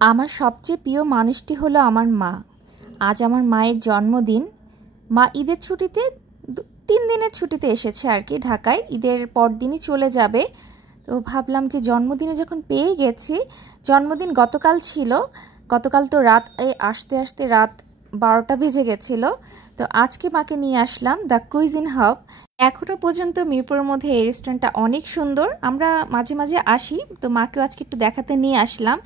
আমার সবচেয়ে প্রিয় মানুষটি হলো আমার মা। আজ আমার মায়ের জন্মদিন। মা ঈদের ছুটিতে 3 দিনের ছুটিতে এসেছে আর কি ঢাকায়। ঈদের পরদিনই চলে যাবে। তো ভাবলাম যে জন্মদিনে যখন পেয়ে গেছি, জন্মদিন গতকাল ছিল, গতকাল তো আসতে আসতে রাত 12টা বেজে গেছিল। তো আজকে মাকে নিয়ে আসলাম দ্য কুইজিন হাব। এখনও পর্যন্ত মিরপুরের মধ্যে এই রেস্টুরেন্টটা অনেক সুন্দর। আমরা মাঝে মাঝে আসি, তো মাকেও আজকে একটু দেখাতে নিয়ে আসলাম।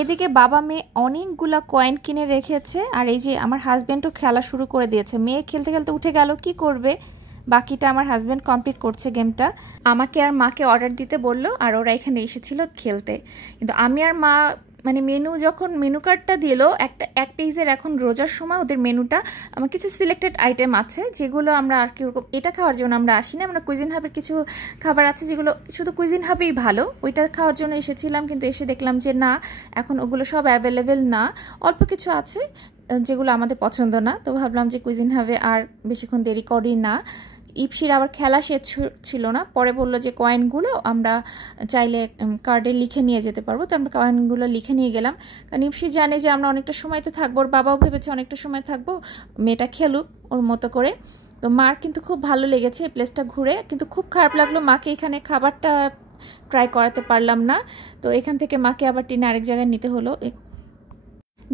এদিকে বাবা মেয়ে অনেকগুলো কয়েন কিনে রেখেছে, আর এই যে আমার হাজব্যান্ডও খেলা শুরু করে দিয়েছে। মেয়ে খেলতে খেলতে উঠে গেল, কি করবে, বাকিটা আমার হাজব্যান্ড কমপ্লিট করছে গেমটা। আমাকে আর মাকে অর্ডার দিতে বললো, আর ওরা এখানে এসেছিল খেলতে। কিন্তু আমি আর মা মানে যখন মেনু কার্ডটা দিল, এক পেজের, এখন রোজার সময় ওদের মেনুটা আমার কিছু সিলেক্টেড আইটেম আছে যেগুলো আমরা আর কি এটা খাওয়ার জন্য আমরা আসি না। আমরা কুইজিন হাবের কিছু খাবার আছে যেগুলো শুধু কুইজিন হাবেই ভালো, ওইটা খাওয়ার জন্য এসেছিলাম। কিন্তু এসে দেখলাম যে না, এখন ওগুলো সব অ্যাভেলেবেল না, অল্প কিছু আছে যেগুলো আমাদের পছন্দ না। তো ভাবলাম যে কুইজিন হাবে আর বেশিক্ষণ দেরি করি না। ইপসির আবার খেলা শেষ ছিল না, পরে বললো যে কয়েনগুলো আমরা চাইলে কার্ডে লিখে নিয়ে যেতে পারবো। তো আমরা কয়েনগুলো লিখে নিয়ে গেলাম, কারণ ইপসি জানে যে আমরা অনেকটা সময় তো থাকবো, ওর বাবাও ভেবেছে অনেকটা সময় থাকবো, মেয়েটা খেলুক ওর মতো করে। তো মার কিন্তু খুব ভালো লেগেছে এই প্লেসটা ঘুরে, কিন্তু খুব খারাপ লাগলো মাকে এখানে খাবারটা ট্রাই করাতে পারলাম না। তো এখান থেকে মাকে আবার টেনে আরেক জায়গায় নিতে হলো।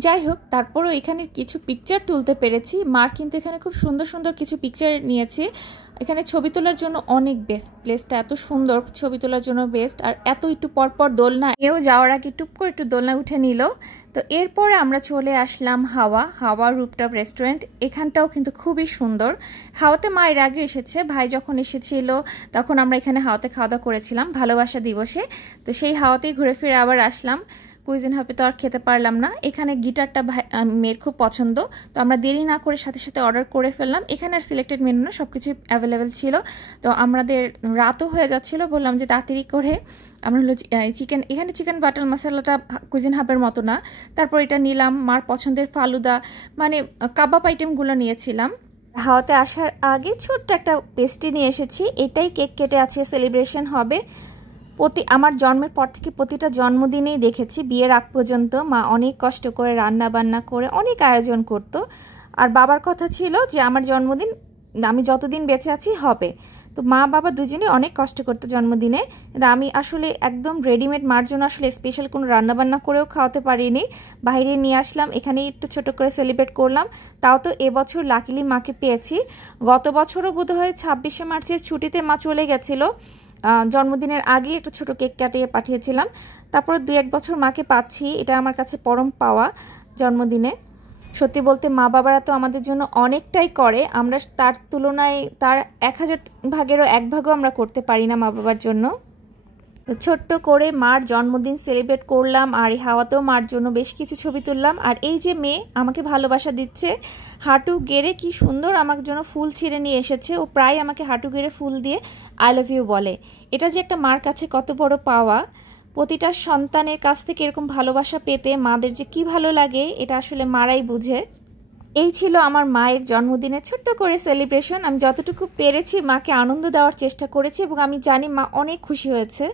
যাই হোক, তারপরও এখানে কিছু পিকচার তুলতে পেরেছি। মার কিন্তু এখানে খুব সুন্দর সুন্দর কিছু পিকচার নিয়েছি। এখানে ছবি তোলার জন্য অনেক বেস্ট, প্লেসটা এত সুন্দর, ছবি তোলার জন্য বেস্ট। আর এত একটু পরপর দোলনা, এও যাওয়ার আগে টুপ করে একটু দোলনা উঠে নিল। তো এরপরে আমরা চলে আসলাম হাওয়া রুপটপ রেস্টুরেন্ট। এখানটাও কিন্তু খুবই সুন্দর। হাওয়াতে মা এর আগে এসেছে, ভাই যখন এসেছিল তখন আমরা এখানে হাওয়াতে খাওয়া দাওয়া করেছিলাম ভালোবাসা দিবসে। তো সেই হাওয়াতেই ঘুরে ফিরে আবার আসলাম। কুইজিন হাবে তো আর খেতে পারলাম না। এখানে গিটারটা মেয়ের খুব পছন্দ, তো আমরা দেরি না করে সাথে সাথে অর্ডার করে ফেললাম। এখানে আর সিলেক্টেড মেনু না, সব কিছুই অ্যাভেলেবেল ছিল। তো আমাদের রাতও হয়ে যাচ্ছিল, বললাম যে তাড়াতাড়ি করে আমরা হলো চিকেন, এখানে চিকেন বাটার মশলাটা কুইজিন হাবের মতো না। তারপর এটা নিলাম, মার পছন্দের ফালুদা, মানে কাবাব আইটেমগুলো নিয়েছিলাম। হাওয়াতে আসার আগে ছোট্ট একটা পেস্ট্রি নিয়ে এসেছি, এটাই কেক কেটে আছে, সেলিব্রেশন হবে। আমার জন্মের পর থেকে প্রতিটা জন্মদিনেই দেখেছি বিয়ের আগ পর্যন্ত মা অনেক কষ্ট করে রান্না বান্না করে অনেক আয়োজন করত। আর বাবার কথা ছিল যে আমার জন্মদিন আমি যতদিন বেঁচে আছি হবে। তো মা বাবা দুজনেই অনেক কষ্ট করতো জন্মদিনে। আমি আসলে একদম রেডিমেড, মার জন্য আসলে স্পেশাল কোনো রান্নাবান্না করেও খাওয়াতে পারিনি, বাইরে নিয়ে আসলাম, এখানেই একটু ছোট করে সেলিব্রেট করলাম। তাও তো এবছর লাকিলি মাকে পেয়েছি। গত বছরও বোধহয় 26শে মার্চের ছুটিতে মা চলে গেছিলো, জন্মদিনের আগে একটা ছোট কেক কাটিয়ে পাঠিয়েছিলাম। তারপর 2-1 বছর মাকে পাচ্ছি, এটা আমার কাছে পরম পাওয়া জন্মদিনে। সত্যি বলতে মা বাবারা তো আমাদের জন্য অনেকটাই করে, আমরা তার তুলনায় তার 1000 ভাগেরও 1 ভাগও আমরা করতে পারি না মা বাবার জন্য। তো ছোট্ট করে মার জন্মদিন সেলিব্রেট করলাম, আর এই হাওয়াতেও মার জন্য বেশ কিছু ছবি তুললাম। আর এই যে মেয়ে আমাকে ভালোবাসা দিচ্ছে, হাঁটু গেড়ে কি সুন্দর আমার জন্য ফুল ছিঁড়ে নিয়ে এসেছে। ও প্রায় আমাকে হাঁটু গেড়ে ফুল দিয়ে আই লাভ ইউ বলে। এটা যে একটা মার কাছে কত বড় পাওয়া। প্রতিটা সন্তানের কাছ থেকে এরকম ভালোবাসা পেতে মাদের যে কি ভালো লাগে, এটা আসলে মারাই বুঝে। এই ছিল আমার মায়ের জন্মদিনে ছোট্ট করে সেলিব্রেশন। আমি যতটুকু পেরেছি মাকে আনন্দ দেওয়ার চেষ্টা করেছি, এবং আমি জানি মা অনেক খুশি হয়েছে।